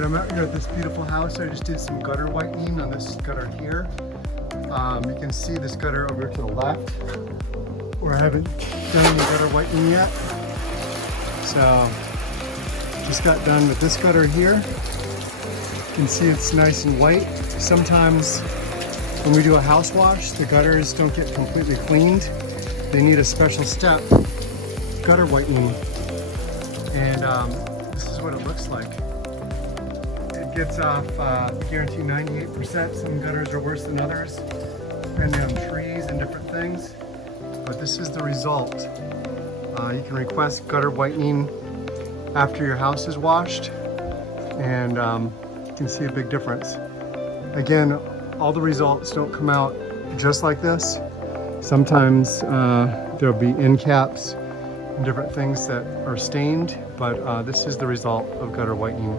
Alright, I'm out here at this beautiful house. I just did some gutter whitening on this gutter here. You can see this gutter over to the left, where I haven't done any gutter whitening yet. So, just got done with this gutter here. You can see it's nice and white. Sometimes when we do a house wash, the gutters don't get completely cleaned. They need a special step, gutter whitening. And this is what it looks like. It gets off, guarantee 98%. Some gutters are worse than others, depending on trees and different things. But this is the result. You can request gutter whitening after your house is washed, and you can see a big difference. Again, all the results don't come out just like this. Sometimes there'll be end caps and different things that are stained, but this is the result of gutter whitening.